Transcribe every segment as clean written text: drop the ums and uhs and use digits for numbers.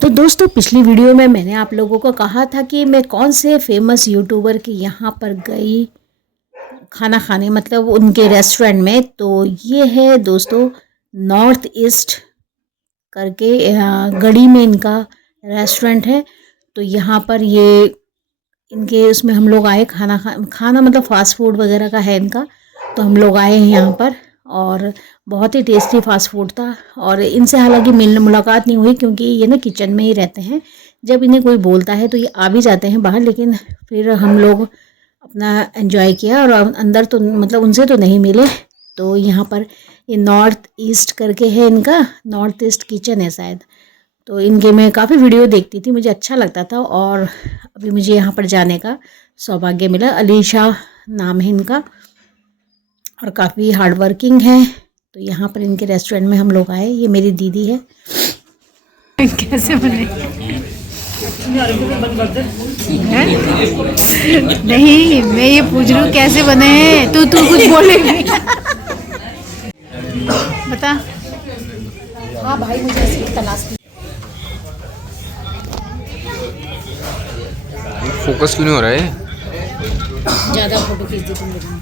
तो दोस्तों पिछली वीडियो में मैंने आप लोगों को कहा था कि मैं कौन से फेमस यूट्यूबर के यहाँ पर गई खाना खाने, मतलब उनके रेस्टोरेंट में। तो ये है दोस्तों नॉर्थ ईस्ट करके गढ़ी में इनका रेस्टोरेंट है। तो यहाँ पर ये इनके उसमें हम लोग आए खाना मतलब फास्ट फूड वगैरह का है इनका। तो हम लोग आए हैं यहाँ पर और बहुत ही टेस्टी फास्ट फूड था। और इनसे हालांकि मिलने मुलाकात नहीं हुई क्योंकि ये ना किचन में ही रहते हैं। जब इन्हें कोई बोलता है तो ये आ भी जाते हैं बाहर, लेकिन फिर हम लोग अपना एंजॉय किया और अंदर तो मतलब उनसे तो नहीं मिले। तो यहाँ पर ये नॉर्थ ईस्ट करके है इनका, नॉर्थ ईस्ट किचन है शायद। तो इनके मैं काफ़ी वीडियो देखती थी, मुझे अच्छा लगता था और अभी मुझे यहाँ पर जाने का सौभाग्य मिला। अलीशा नाम है इनका और काफ़ी हार्ड वर्किंग है। तो यहाँ पर इनके रेस्टोरेंट में हम लोग आए। ये मेरी दीदी है। कैसे बने हैं? नहीं, मैं ये पूछ रही हूँ कैसे बने हैं। तू कुछ बोलेगी? बता। हाँ भाई, मुझे ऐसी तलाश की। फोकस क्यों नहीं हो रहा है? ज़्यादा फोटो खींच दी तुम लोगों ने।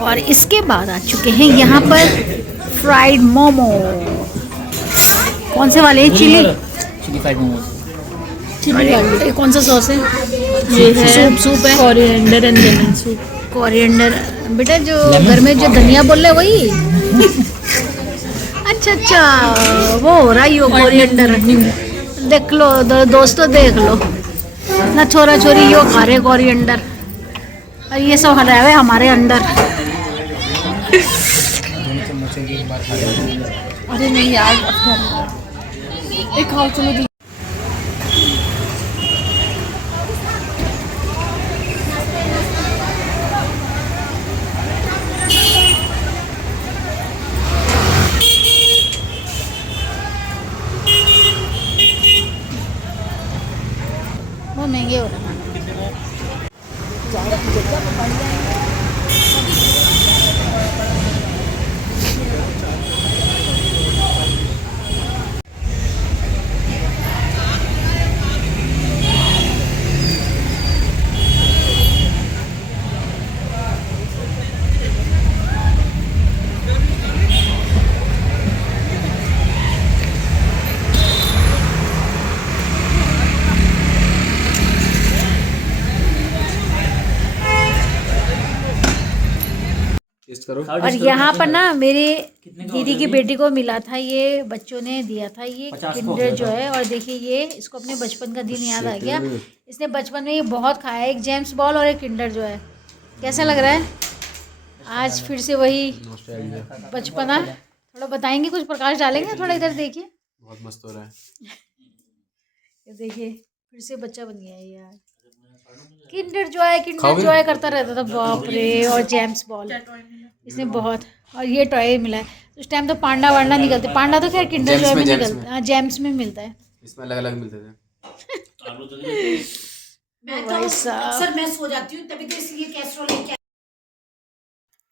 और इसके बाद आ चुके हैं यहाँ पर फ्राइड मोमो। कौन से वाले हैं? Chilli fried momos. चिली कौन सा सॉस है? ये है सूप है, coriander and lemon soup. Coriander बेटा, जो घर में जो धनिया बोल रहे वही। अच्छा, वो हो रहा है यो कोरिएंडर। देख लो दोस्तों, देख लो ना, छोरा छोरी यो खा रहे कोरिएंडर और ये सब हरा है हमारे अंदर। अरे नहीं यार, एक खाओ चलो। वो महंगे हो रहे हैं। टेस्ट करो। और यहाँ पर ना मेरी दीदी की बेटी को मिला था, ये बच्चों ने दिया था ये किंडर जो है। और देखिए ये इसको अपने बचपन का दिन याद आ गया। इसने बचपन में ये बहुत खाया है, एक जेम्स बॉल और एक किंडर जो है। कैसा लग रहा है? आज फिर से वही बचपना। थोड़ा बताएंगे, कुछ प्रकाश डालेंगे थोड़ा, इधर देखिए। बहुत मस्त हो रहा है। ये देखिए फिर से बच्चा बन गया है यार। किंडर जॉय करता रहता था, बाप रे। और जेम्स बॉल इसने बहुत। और ये टॉय मिला है। उस टाइम तो पांडा वांडा निकलते, पांडा तो खैर किंडर जॉय में निकलता है। हाँ, जेम्स में मिलता है। इसमें अलग अलग मिलते थे। मैं तो अक्सर मैं सो जाती हूँ, तभी तो इसलिए कैस्ट्रोल लेके।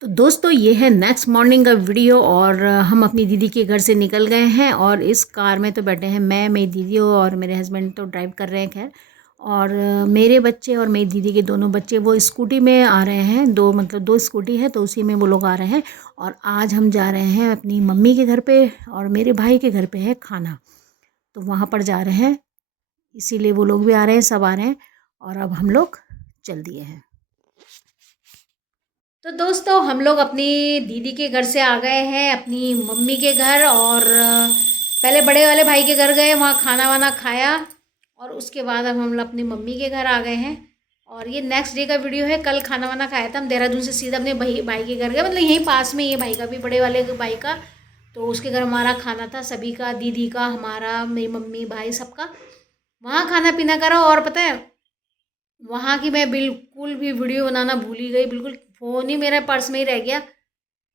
तो दोस्तों ये है नेक्स्ट मॉर्निंग का वीडियो और हम अपनी दीदी के घर से निकल गए हैं और इस कार में तो बैठे हैं मैं, मेरी दीदी और मेरे हस्बैंड तो ड्राइव कर रहे हैं खैर। और मेरे बच्चे और मेरी दीदी के दोनों बच्चे वो स्कूटी में आ रहे हैं। दो स्कूटी है तो उसी में वो लोग आ रहे हैं। और आज हम जा रहे हैं अपनी मम्मी के घर पे और मेरे भाई के घर पे है खाना, तो वहाँ पर जा रहे हैं। इसीलिए वो लोग भी आ रहे हैं, सब आ रहे हैं और अब हम लोग चल दिए हैं। तो दोस्तों हम लोग अपनी दीदी के घर से आ गए हैं अपनी मम्मी के घर। और पहले बड़े वाले भाई के घर गए, वहाँ खाना वाना खाया और उसके बाद अब हम लोग अपनी मम्मी के घर आ गए हैं। और ये नेक्स्ट डे का वीडियो है। कल खाना वाना खाया था हम देहरादून से सीधा अपने भाई के घर गए, मतलब यहीं पास में ही है भाई का भी, बड़े वाले भाई का। तो उसके घर हमारा खाना था सभी का, दीदी का, हमारा, मेरी मम्मी भाई सबका। वहाँ खाना पीना करा। और पता है वहाँ की मैं बिल्कुल भी वीडियो बनाना भूल ही गई, बिल्कुल फ़ोन ही मेरा पर्स में ही रह गया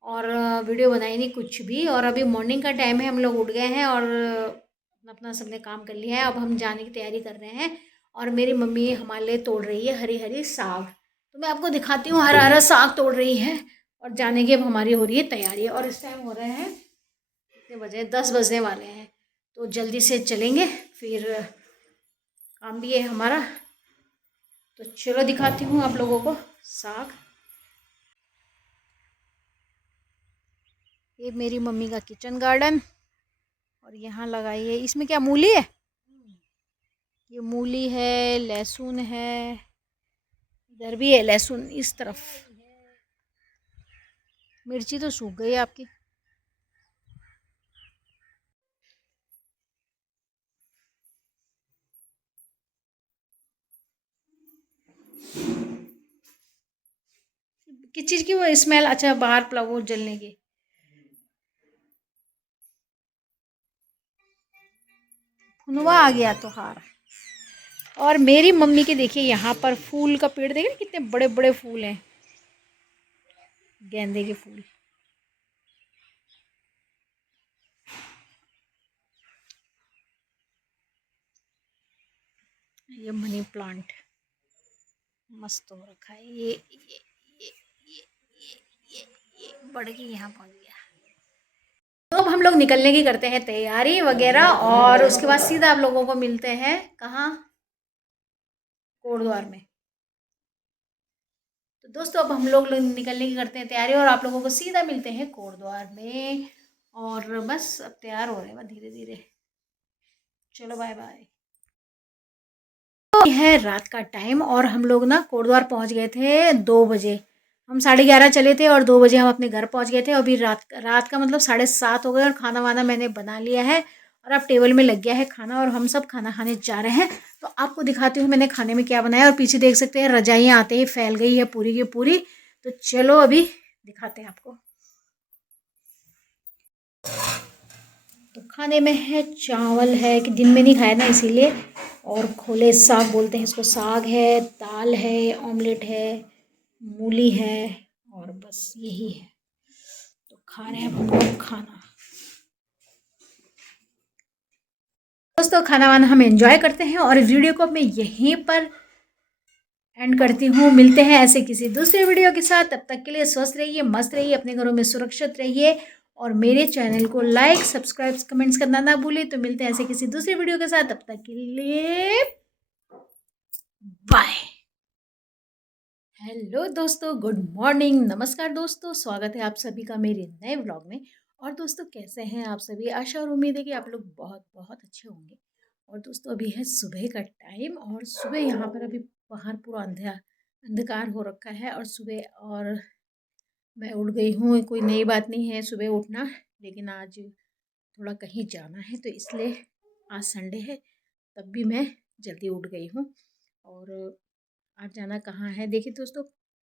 और वीडियो बनाई नहीं कुछ भी। और अभी मॉर्निंग का टाइम है, हम लोग उठ गए हैं और अपना अपना सबने काम कर लिया है। अब हम जाने की तैयारी कर रहे हैं और मेरी मम्मी हमारे लिए तोड़ रही है हरी हरी साग। तो मैं आपको दिखाती हूँ, हरा हरा साग तोड़ रही है और जाने की अब हमारी हो रही है तैयारी। और इस टाइम हो रहे हैं कितने बजे, 10 बजने वाले हैं। तो जल्दी से चलेंगे, फिर काम भी है हमारा। तो चलो दिखाती हूँ आप लोगों को साग। ये मेरी मम्मी का किचन गार्डन, और यहाँ लगाई है, इसमें क्या मूली है, ये मूली है, लहसुन है, इधर भी है लहसुन इस तरफ। मिर्ची तो सूख गई है आपकी। किस चीज़ की वो स्मेल, अच्छा बाहर वो जलने की। फुनवा आ गया तो हार। और मेरी मम्मी के देखिए यहाँ पर फूल का पेड़, देखिए कितने बड़े बड़े फूल हैं, गेंदे के फूल। ये मनी प्लांट मस्त हो रखा है। ये बढ़ के यहाँ पहुँच गया। तो अब हम लोग निकलने की करते हैं तैयारी वगैरह, और उसके बाद सीधा आप लोगों को मिलते हैं कहाँ, कोटद्वार में। तो दोस्तों अब हम लोग निकलने की करते हैं तैयारी, और आप लोगों को सीधा मिलते हैं कोटद्वार में। और बस अब तैयार हो रहे हैं धीरे धीरे। चलो बाय बाय। तो है रात का टाइम, और हम लोग ना कोटद्वार पहुंच गए थे 2 बजे। हम 11:30 चले थे और 2 बजे हम अपने घर पहुंच गए थे। अभी रात का मतलब 7:30 हो गए, और खाना वाना मैंने बना लिया है और अब टेबल में लग गया है खाना, और हम सब खाना खाने जा रहे हैं। तो आपको दिखाती हूँ मैंने खाने में क्या बनाया। और पीछे देख सकते हैं रजाइयाँ आते ही फैल गई है पूरी की पूरी। तो चलो अभी दिखाते हैं आपको। तो खाने में है, चावल है कि दिन में नहीं खाया ना इसीलिए, और खोले साग बोलते हैं इसको, साग है, दाल है, ऑमलेट है, मूली है, और बस यही है। तो खा रहे हैं हम लोग खाना। दोस्तों खाना वाना हम एंजॉय करते हैं, और वीडियो को मैं यहीं पर एंड करती हूँ। मिलते हैं ऐसे किसी दूसरे वीडियो के साथ। तब तक के लिए स्वस्थ रहिए, मस्त रहिए, अपने घरों में सुरक्षित रहिए, और मेरे चैनल को लाइक, सब्सक्राइब, कमेंट्स करना ना भूलें। तो मिलते हैं ऐसे किसी दूसरे वीडियो के साथ। तब तक के लिए बाय। हेलो दोस्तों, गुड मॉर्निंग, नमस्कार दोस्तों, स्वागत है आप सभी का मेरे नए व्लॉग में। और दोस्तों कैसे हैं आप सभी, आशा और उम्मीद है कि आप लोग बहुत बहुत अच्छे होंगे। और दोस्तों अभी है सुबह का टाइम, और सुबह यहाँ पर अभी बाहर पूरा अंधकार हो रखा है, और सुबह और मैं उठ गई हूँ। कोई नई बात नहीं है सुबह उठना, लेकिन आज थोड़ा कहीं जाना है, तो इसलिए आज संडे है तब भी मैं जल्दी उठ गई हूँ। और आज जाना कहाँ है, देखिए दोस्तों,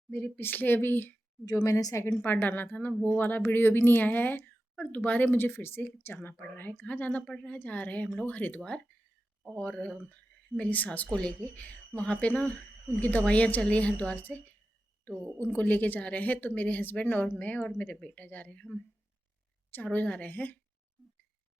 मेरे पिछले अभी जो मैंने सेकंड पार्ट डाला था ना, वो वाला वीडियो भी नहीं आया है, और दोबारा मुझे फिर से जाना पड़ रहा है। कहाँ जाना पड़ रहा है, जा रहे हैं हम लोग हरिद्वार, और मेरी सास को लेके वहाँ पे ना उनकी दवाइयाँ चल रही है हरिद्वार से, तो उनको लेके जा रहे हैं। तो मेरे हस्बैंड और मैं और मेरे बेटा जा रहे हैं, हम चारों जा रहे हैं।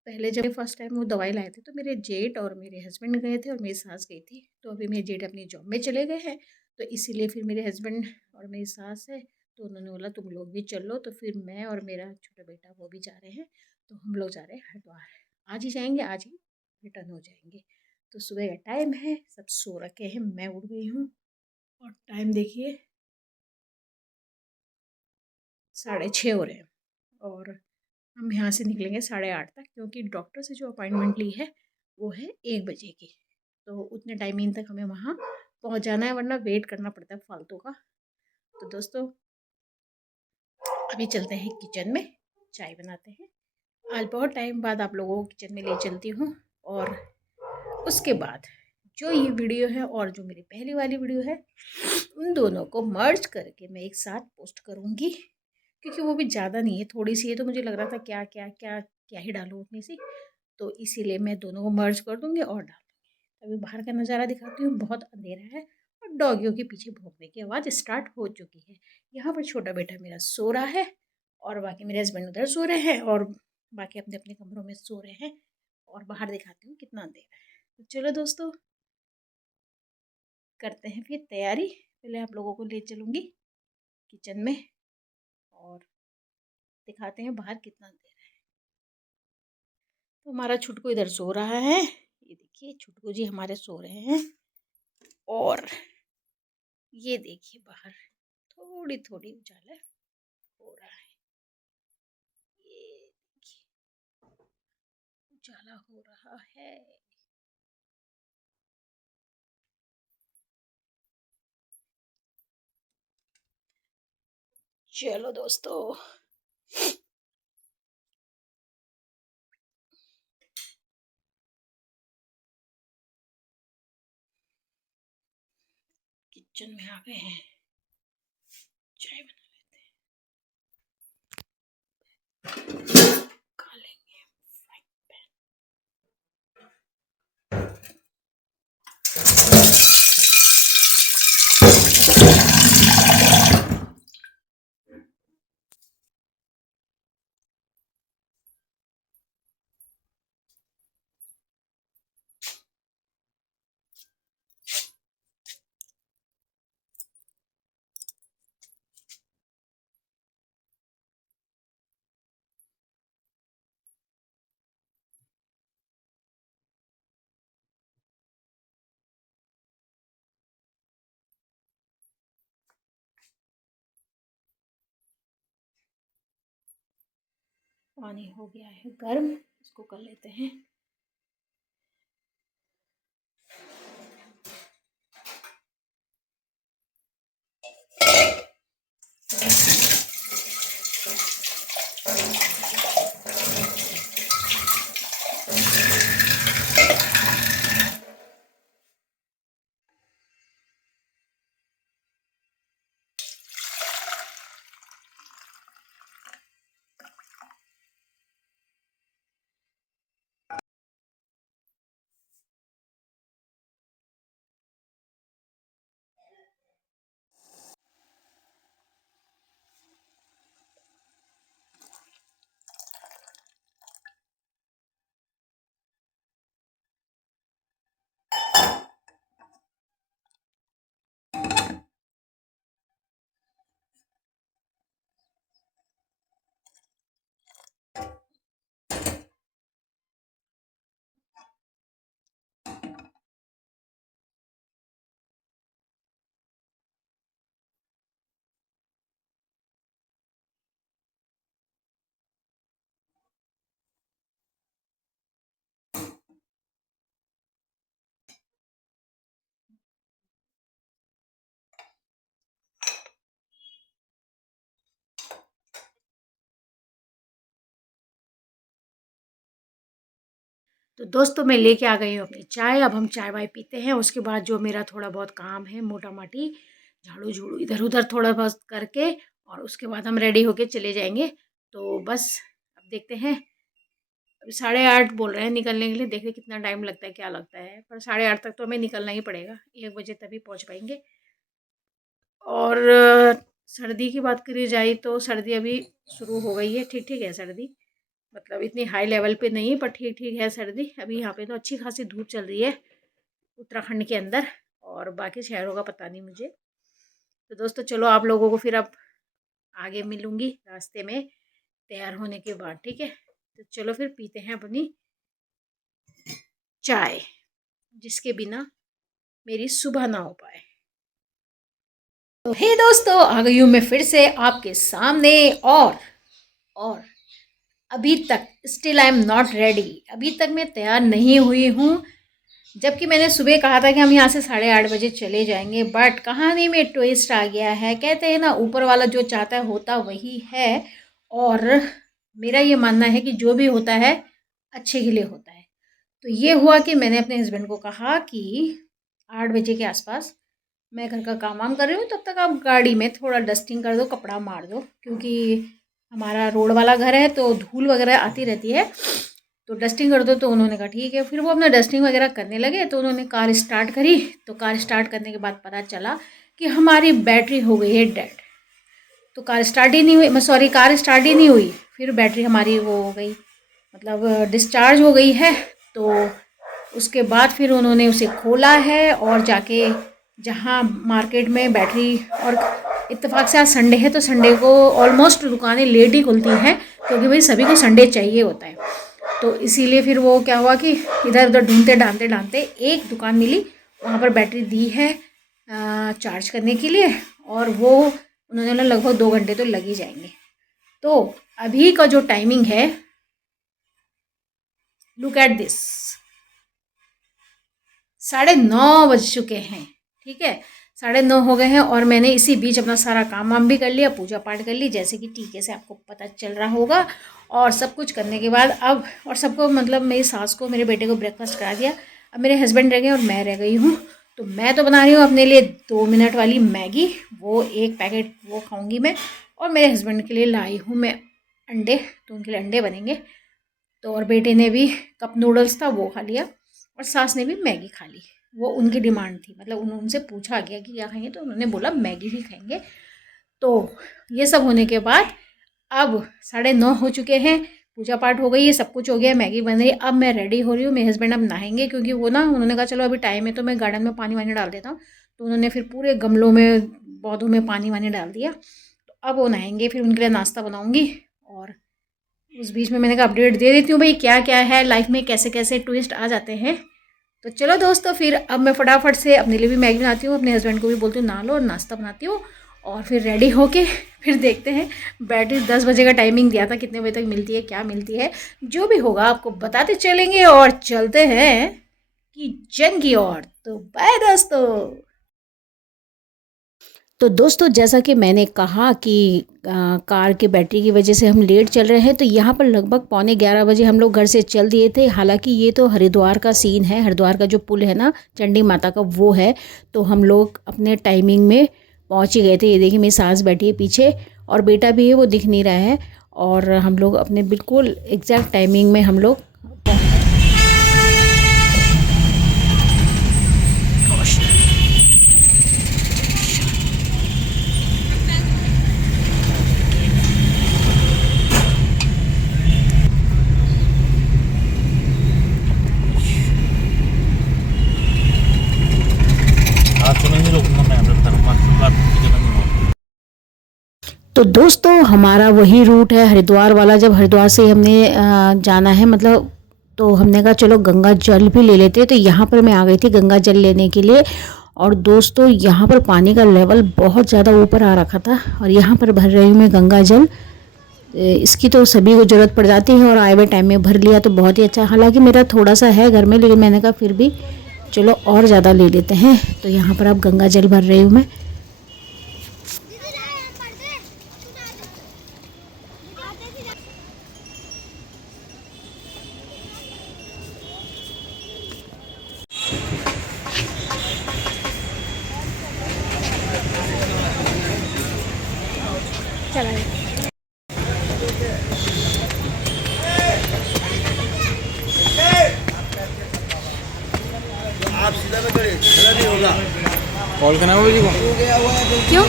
पहले जब फर्स्ट टाइम वो दवाई लाए थे तो मेरे जेठ और मेरे हस्बैंड गए थे और मेरी सास गई थी। तो अभी मेरे जेठ अपनी जॉब में चले गए हैं, तो इसीलिए फिर मेरे हस्बैंड और मेरी सास है, तो उन्होंने बोला तुम लोग भी चलो। तो फिर मैं और मेरा छोटा बेटा वो भी जा रहे हैं। तो हम लोग जा रहे हैं हरिद्वार। आज ही जाएंगे, आज ही रिटर्न हो जाएंगे। तो सुबह का टाइम है, सब सो रखे हैं, मैं उठ गई हूँ, और टाइम देखिए 6:30 हो रहे हैं। और हम यहाँ से निकलेंगे 8:30 तक, क्योंकि डॉक्टर से जो अपॉइंटमेंट ली है वो है 1 बजे की। तो उतने टाइमिंग तक हमें वहाँ पहुँच जाना है, वरना वेट करना पड़ता है फालतू का। तो दोस्तों अभी चलते हैं किचन में, चाय बनाते हैं। आज बहुत टाइम बाद आप लोगों को किचन में ले चलती हूँ, और उसके बाद जो ये वीडियो है और जो मेरी पहली वाली वीडियो है, उन दोनों को मर्ज करके मैं एक साथ पोस्ट करूँगी, क्योंकि वो भी ज़्यादा नहीं है, थोड़ी सी है। तो मुझे लग रहा था क्या क्या क्या क्या ही डालूँ उतनी सी, तो इसीलिए मैं दोनों को मर्ज कर दूँगी और डाल दूँगी। अभी बाहर का नज़ारा दिखाती हूँ, बहुत अंधेरा है, और डॉगियों के पीछे भौंकने की आवाज़ स्टार्ट हो चुकी है। यहाँ पर छोटा बेटा मेरा सो रहा है, और बाकी मेरे हस्बैंड उधर सो रहे हैं, और बाकी अपने अपने कमरों में सो रहे हैं। और बाहर दिखाती हूँ कितना अंधेरा है। तो चलो दोस्तों करते हैं फिर तैयारी। पहले आप लोगों को ले चलूँगी किचन में और दिखाते हैं बाहर कितना अंधेरा है। तो हमारा छुटकू इधर सो रहा है, ये देखिए छुटकू जी हमारे सो रहे हैं। और ये देखिए बाहर थोड़ी थोड़ी उजाला हो रहा है, ये देखिए उजाला हो रहा है। चलो दोस्तों, किचन में आ गए हैं, चाय बना खा लेंगे। पानी हो गया है गर्म, इसको कर लेते हैं। तो दोस्तों मैं लेके आ गई हूँ अपनी चाय। अब हम चाय वाय पीते हैं, उसके बाद जो मेरा थोड़ा बहुत काम है मोटा माटी झाड़ू झूड़ू इधर उधर थोड़ा बहुत करके, और उसके बाद हम रेडी होके चले जाएंगे। तो बस अब देखते हैं, अभी 8:30 बोल रहे हैं निकलने के लिए, देखिए कितना टाइम लगता है क्या लगता है, पर 8:30 तक तो हमें निकलना ही पड़ेगा, 1 बजे तभी पहुँच पाएंगे। और सर्दी की बात करी जाए तो सर्दी अभी शुरू हो गई है, ठीक ठीक है सर्दी, मतलब इतनी हाई लेवल पे नहीं पर ठीक ठीक है सर्दी। अभी यहाँ पे तो अच्छी खासी धूप चल रही है उत्तराखंड के अंदर, और बाकी शहरों का पता नहीं मुझे। तो दोस्तों चलो आप लोगों को फिर अब आगे मिलूँगी रास्ते में तैयार होने के बाद, ठीक है। तो चलो फिर पीते हैं अपनी चाय, जिसके बिना मेरी सुबह ना हो पाए। तो हे दोस्तों, आ गई हूँ मैं फिर से आपके सामने, और अभी तक still I am not ready, अभी तक मैं तैयार नहीं हुई हूँ। जबकि मैंने सुबह कहा था कि हम यहाँ से 8:30 बजे चले जाएंगे, बट कहानी में ट्विस्ट आ गया है। कहते हैं ना ऊपर वाला जो चाहता है होता वही है, और मेरा ये मानना है कि जो भी होता है अच्छे के लिए होता है। तो ये हुआ कि मैंने अपने हस्बैंड को कहा कि 8 बजे के आसपास मैं घर का काम वाम कर रही हूँ, तब तक आप गाड़ी में थोड़ा डस्टिंग कर दो, कपड़ा मार दो, क्योंकि हमारा रोड वाला घर है तो धूल वगैरह आती रहती है, तो डस्टिंग कर दो। तो उन्होंने कहा ठीक है। फिर वो अपना डस्टिंग वगैरह करने लगे, तो उन्होंने कार स्टार्ट करी। तो कार स्टार्ट करने के बाद पता चला कि हमारी बैटरी हो गई है डेड। तो कार स्टार्ट ही नहीं हुई, सॉरी कार स्टार्ट ही नहीं हुई, फिर बैटरी हमारी वो हो गई, मतलब डिस्चार्ज हो गई है। तो उसके बाद फिर उन्होंने उसे खोला है और जाके जहाँ मार्केट में बैटरी, और इत्तेफाक से आज संडे है तो संडे को ऑलमोस्ट दुकानें लेट ही खुलती हैं, क्योंकि भाई सभी को संडे चाहिए होता है। तो इसीलिए फिर वो क्या हुआ कि इधर उधर ढूंढते ढांढते ढांढते एक दुकान मिली, वहाँ पर बैटरी दी है चार्ज करने के लिए, और वो उन्होंने बोला लगभग 2 घंटे तो लग ही जाएंगे। तो अभी का जो टाइमिंग है, लुक एट दिस, 9:30 बज चुके हैं। ठीक है, 9:30 हो गए हैं, और मैंने इसी बीच अपना सारा काम वाम भी कर लिया, पूजा पाठ कर ली, जैसे कि टीके से आपको पता चल रहा होगा। और सब कुछ करने के बाद अब, और सबको मतलब मेरी सास को, मेरे बेटे को ब्रेकफास्ट करा दिया। अब मेरे हस्बैंड रह गए और मैं रह गई हूँ। तो मैं तो बना रही हूँ अपने लिए 2 मिनट वाली मैगी, वो 1 पैकेट वो खाऊंगी मैं। और मेरे हस्बैंड के लिए लाई हूँ मैं अंडे, तो उनके लिए अंडे बनेंगे। तो और बेटे ने भी कप नूडल्स था वो खा लिया, और सास ने भी मैगी खा ली। वो उनकी डिमांड थी, मतलब उनसे पूछा गया कि क्या खाएंगे, तो उन्होंने बोला मैगी ही खाएंगे। तो ये सब होने के बाद अब 9:30 हो चुके हैं, पूजा पाठ हो गई है, सब कुछ हो गया, मैगी बन रही है। अब मैं रेडी हो रही हूँ, मेरे हस्बैंड अब नहाएंगे, क्योंकि वो ना, उन्होंने कहा चलो अभी टाइम है तो मैं गार्डन में पानी वानी डाल देता हूँ। तो उन्होंने फिर पूरे गमलों में, पौधों में पानी वानी डाल दिया। तो अब वो नहाएंगे, फिर उनके लिए नाश्ता बनाऊँगी। और उस बीच में मैंने कहा अपडेट दे देती हूँ भाई, क्या क्या है लाइफ में, कैसे कैसे ट्विस्ट आ जाते हैं। तो चलो दोस्तों, फिर अब मैं फटाफट से अपने लिए भी मैगी बनाती हूँ, अपने हस्बैंड को भी बोलती हूँ नहा लो, और नाश्ता बनाती हूँ, और फिर रेडी होके फिर देखते हैं। बैटरी 10 बजे का टाइमिंग दिया था, कितने बजे तक मिलती है, क्या मिलती है, जो भी होगा आपको बताते चलेंगे। और चलते हैं किचन की ओर। तो बाय दोस्तों। तो दोस्तों, जैसा कि मैंने कहा कि कार के बैटरी की वजह से हम लेट चल रहे हैं, तो यहाँ पर लगभग 11:15 बजे हम लोग घर से चल दिए थे। हालांकि ये तो हरिद्वार का सीन है, हरिद्वार का जो पुल है ना चंडी माता का, वो है। तो हम लोग अपने टाइमिंग में पहुँच ही गए थे। ये देखिए मेरी सास बैठी है पीछे, और बेटा भी है, वो दिख नहीं रहा है। और हम लोग अपने बिल्कुल एग्जैक्ट टाइमिंग में हम लोग तो दोस्तों, हमारा वही रूट है हरिद्वार वाला। जब हरिद्वार से हमने जाना है, मतलब तो हमने कहा चलो गंगा जल भी ले लेते। तो यहाँ पर मैं आ गई थी गंगा जल लेने के लिए। और दोस्तों, यहाँ पर पानी का लेवल बहुत ज़्यादा ऊपर आ रखा था, और यहाँ पर भर रही हूँ मैं गंगा जल। इसकी तो सभी को ज़रूरत पड़ जाती है, और आए हुए टाइम में भर लिया तो बहुत ही अच्छा। हालांकि मेरा थोड़ा सा है घर में, लेकिन मैंने कहा फिर भी चलो और ज़्यादा ले लेते हैं। तो यहाँ पर अब गंगा जल भर रही हूँ मैं। आप सीधा में खड़े, खड़ा नहीं होगा। कॉल करना है जी को क्यों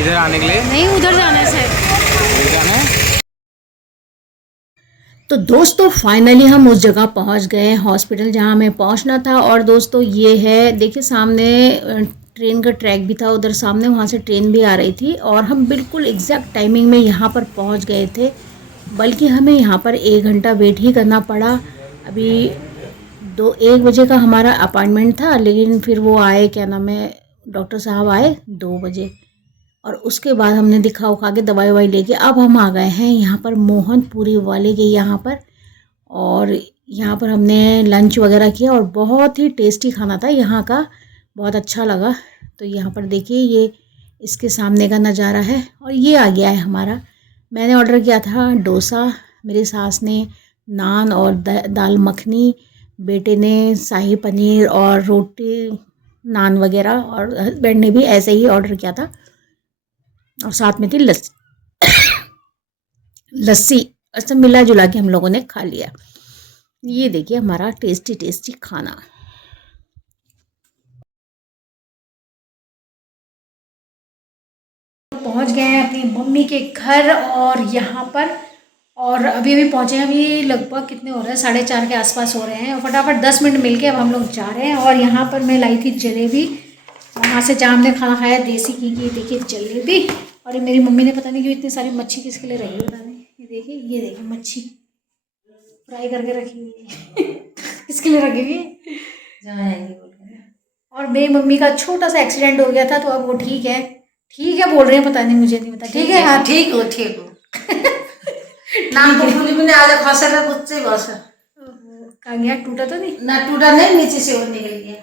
इधर आने के लिए? नहीं, उधर जाना है शायद। इधर जाना है। तो दोस्तों, फाइनली हम उस जगह पहुंच गए, हॉस्पिटल जहां हमें पहुंचना था। और दोस्तों, ये है देखिए सामने ट्रेन का ट्रैक भी था उधर सामने, वहां से ट्रेन भी आ रही थी। और हम बिल्कुल एग्जैक्ट टाइमिंग में यहाँ पर पहुंच गए थे, बल्कि हमें यहाँ पर 1 घंटा वेट ही करना पड़ा। अभी 1 बजे का हमारा अपॉइंटमेंट था, लेकिन फिर वो आए, क्या नाम है, डॉक्टर साहब आए 2 बजे। और उसके बाद हमने दिखा उखा के दवाई ववाई लेके अब हम आ गए हैं यहाँ पर मोहनपुरी वाले के यहाँ पर। और यहाँ पर हमने लंच वगैरह किया, और बहुत ही टेस्टी खाना था यहाँ का, बहुत अच्छा लगा। तो यहाँ पर देखिए, ये इसके सामने का नज़ारा है। और ये आ गया है हमारा, मैंने ऑर्डर किया था डोसा, मेरी सास ने नान और दाल मखनी, बेटे ने शाही पनीर और रोटी नान वगैरह, और हस्बैंड ने भी ऐसे ही ऑर्डर किया था। और साथ में थी लस्सी लस्सी। और सब मिला जुला के हम लोगों ने खा लिया। ये देखिए हमारा टेस्टी टेस्टी खाना। पहुंच गए हैं अपनी मम्मी के घर, और यहाँ पर, और अभी अभी पहुँचे हैं। अभी लगभग कितने हो रहे हैं, 4:30 के आसपास हो रहे हैं। और फटाफट 10 मिनट मिल के अब हम लोग जा रहे हैं। और यहाँ पर मैं लाई थी जलेबी, वहाँ से जहाँ हमने खाना खाया देसी घी की देखिए जलेबी, और ये मेरी मम्मी ने पता नहीं क्यों इतनी सारी मच्छी किसके लिए रखी है पता नहीं। ये देखिए मच्छी फ्राई करके रखी हुई है किसके लिए रखी हुई है जहाँ आएंगे बोल कर। और मेरी मम्मी का छोटा सा एक्सीडेंट हो गया था तो अब वो ठीक है बोल रहे हैं, पता नहीं मुझे नहीं पता। ठीक है हाँ ठीक हो नाम को फूली में आज खसा का कुछ से बस कहाँ गया, टूटा तो नहीं ना टूटा नहीं, नीचे से वो निकल गया।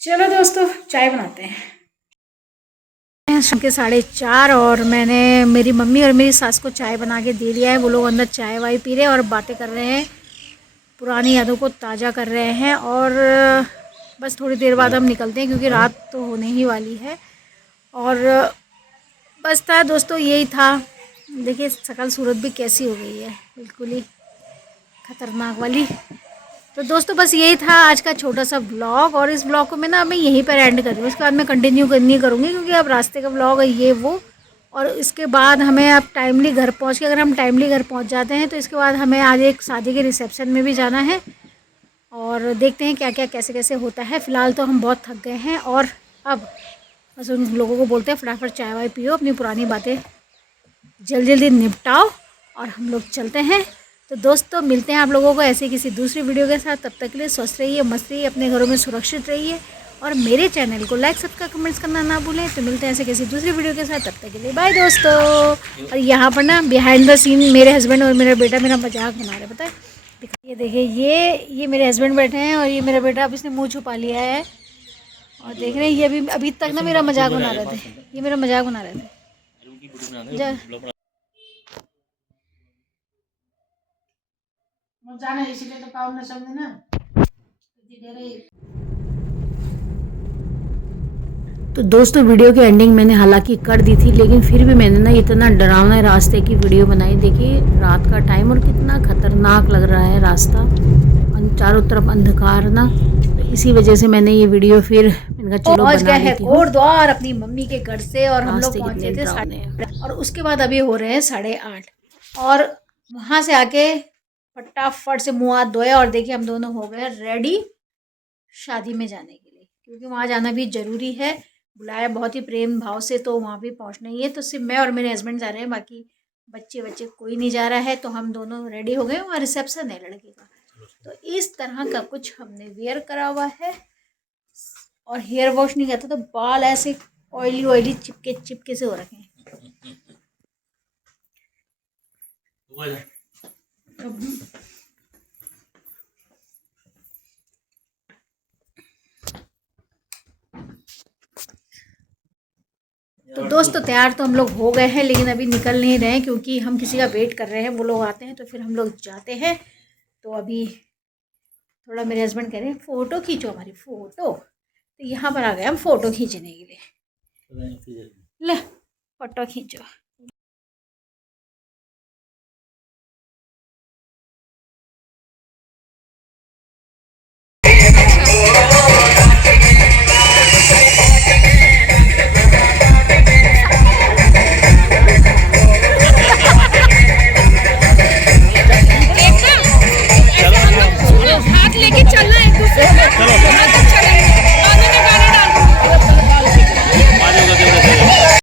चलो दोस्तों चाय बनाते हैं। शाम के 4:30 और मैंने मेरी मम्मी और मेरी सास को चाय बना के दे दिया है। वो लोग अंदर चाय वाय पी रहे हैं और बातें कर रहे हैं, पुरानी यादों को ताज़ा कर रहे हैं। और बस थोड़ी देर बाद हम निकलते हैं क्योंकि रात तो होने ही वाली है। और बस था दोस्तों, यही था। देखिए शकल सूरत भी कैसी हो गई है, बिल्कुल ही खतरनाक वाली। तो दोस्तों बस यही था आज का छोटा सा ब्लॉग, और इस ब्लॉग को मैं यहीं पर एंड कर रही हूँ। उसके बाद मैं कंटिन्यू नहीं करूँगी क्योंकि अब रास्ते का ब्लॉग है ये वो। और इसके बाद हमें अब टाइमली घर पहुँच के, अगर हम टाइमली घर पहुँच जाते हैं तो इसके बाद हमें आज एक शादी के रिसेप्शन में भी जाना है। और देखते हैं क्या क्या कैसे कैसे होता है। फ़िलहाल तो हम बहुत थक गए हैं और अब बस उन लोगों को बोलते हैं फटाफट चाय वाय पियो, अपनी पुरानी बातें जल्दी निपटाओ और हम लोग चलते हैं। तो दोस्तों मिलते हैं आप लोगों को ऐसे किसी दूसरी वीडियो के साथ। तब तक के लिए स्वस्थ रहिए, मस्त रहिए, अपने घरों में सुरक्षित रहिए और मेरे चैनल को लाइक सब्सक्राइब कमेंट्स करना ना भूलें। तो मिलते हैं ऐसे किसी दूसरी वीडियो के साथ, तब तक के लिए बाय दोस्तों। और यहाँ पर ना बिहाइंड द सीन मेरे हस्बैंड और मेरा बेटा मेरा मजाक बना रहे, पता है। ये देखिए ये मेरे हस्बैंड बैठे हैं और ये मेरा बेटा, अब इसने मुँह छुपा लिया है। और देख रहे हैं ये अभी तक ना मेरा मजाक बना रहे थे, ये मेरा मजाक बना रहे थे। जाना इसीलिए तो पाव न समझे ना। तो दोस्तों वीडियो की एंडिंग मैंने हालांकि कर दी थी, लेकिन फिर भी मैंने ना इतना डरावना रास्ते की वीडियो बनाई। देखिए रात का टाइम और कितना खतरनाक लग रहा है रास्ता, चारों तरफ अंधकार ना। तो इसी वजह से मैंने ये वीडियो फिर इनका चलो बना लेती हूँ। कोटद्वार अपनी मम्मी के घर से और हम लोग पहुँचे थे और उसके बाद अभी हो रहे हैं 8:30 और वहाँ से आके फटाफट से मुँह हाथ धोए और देखिए हम दोनों हो गए रेडी शादी में जाने के लिए, क्योंकि वहाँ जाना भी ज़रूरी है। बुलाया बहुत ही प्रेम भाव से, तो वहाँ भी पहुँचना ही है। तो सिर्फ मैं और मेरे हस्बैंड जा रहे हैं, बाकी बच्चे कोई नहीं जा रहा है। तो हम दोनों रेडी हो गए, वहाँ रिसेप्शन है लड़के का। तो इस तरह का कुछ हमने वेयर करा हुआ है और हेयर वॉश नहीं करता, तो बाल ऐसे ऑयली चिपके से हो रखे हैं। तो दोस्तों तैयार तो हम लोग हो गए हैं, लेकिन अभी निकल नहीं रहे हैं क्योंकि हम किसी का वेट कर रहे हैं। वो लोग आते हैं तो फिर हम लोग जाते हैं। तो अभी थोड़ा मेरे हस्बैंड कह रहे हैं फ़ोटो खींचो हमारी फ़ोटो, तो यहाँ पर आ गए हम फ़ोटो खींचने के लिए। ले फ़ोटो खींचो।